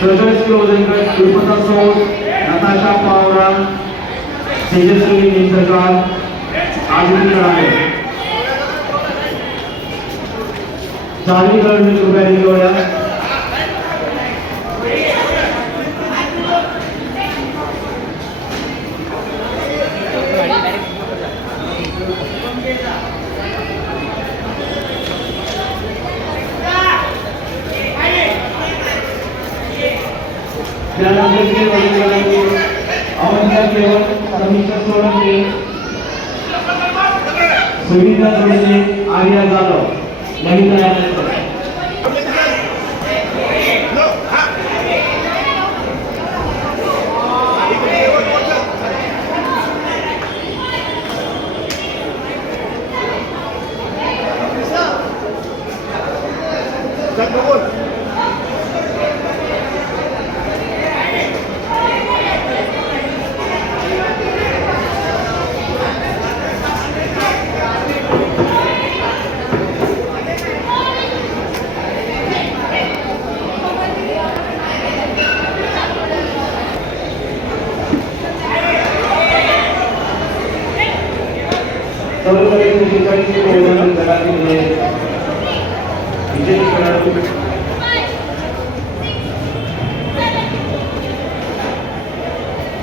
प्रज्वल किलोजनकर, गुरुप्रसाद सोड, नताशा पावरा, तेजस्वी निसर्गाल, आदित्य कराडे. जान्हवी गड रुपया निवडल्या. त्यानंतर अवंतिका केवळ, समीक्षा सोळंके, सुविधा जोडले, आर्या जाधव नवीन तयार सर्व